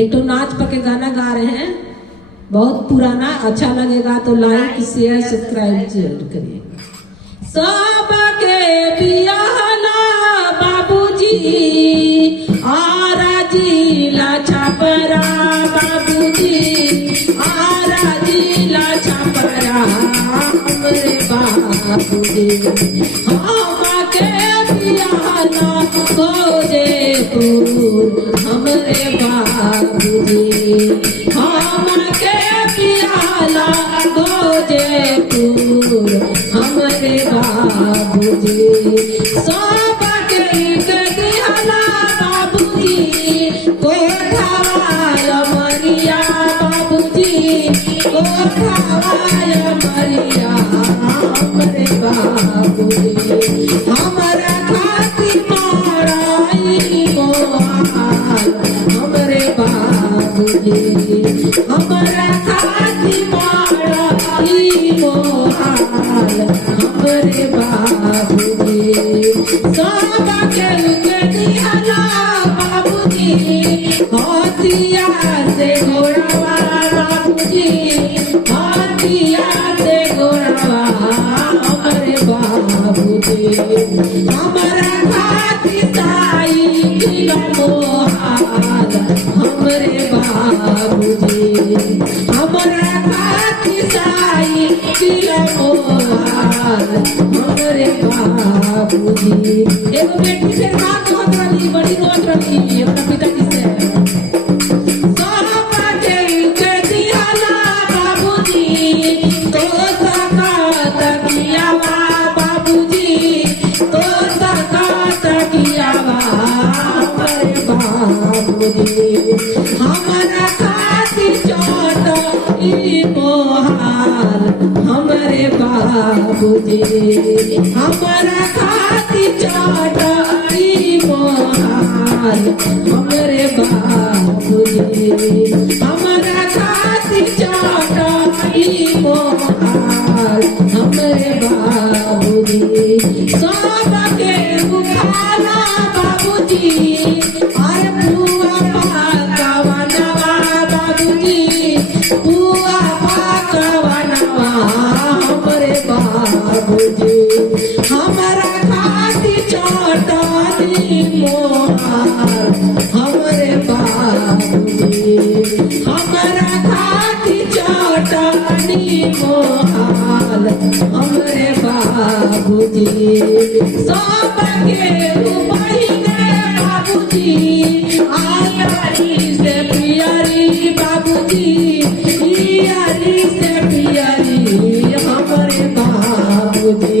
एक तो नाच पके गाना गा रहे हैं, बहुत पुराना। अच्छा लगेगा तो लाइक शेयर सब्सक्राइब जरूर करिएगा। सबके बियाहला बाबूजी आरा जिला छपरा, बाबूजी आरा जिला छपरा हमरे बाबूजी। हमके बियाहला गोजेपुर हमरे बाबूजी। हमके बियाहला गोजेपुर हमरे बाबूजी। सबके दिहला बाबूजी कोठावाल मरिया, बाबूजी कोठावाल मरिया हमरे बाबूजी। हमरा खातिर माराई मोहाल हमरे बाबूजी। हमरा खातिर माराई मोहाल हमरे बाबूजी। सबके दिहला बाबूजी हथिया से घोड़ावा, बाबूजी हथिया से घोड़ावा हमरे बाबूजी। हमरा खातिर साइकिल मोहाल हमरे बाबूजी। हमरा खातिर साइकिल मोहाल हमरे बाबूजी। एगो बेटी फिर माँ कहत रही, बड़ी रोत रही अपना पिताजी से। सबके दिहला बाबूजी तो सकत कियावा, बाबूजी तो सकत कियावा हमरे बाबूजी। हमरा खातिर चोट ई मोहाल हमरे बाबूजी। हमरा खातिर चोट ई मोहाल हमरे बाबूजी। हमरा खातिर चोट ई मोहाल हमरे बाबूजी। सबके बुखाला बाबूजी आय बुआ पाकवनवा, बाबूजी बुआ पाकवनवा हमरे बाबूजी। हमरा खातिर चटनी मोहाल हमरे बाबूजी। हमरा खातिर चटनी मोहाल हमरे बाबूजी। सबके बहिने बाबूजी आयारी से पियरी, बाबूजी पियरी से पियरी हमरे बाबूजी।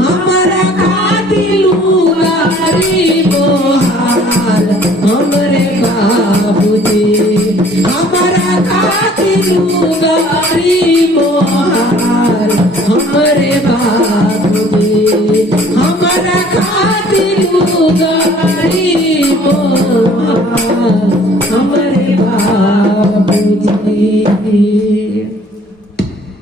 हमरा खातिर लुगारी मोहाल हमरे बाबूजी। हमरा खातिर लुगारी मोहाल हमरे बाबूजी। हमरा खातिर लुगारी मोहाल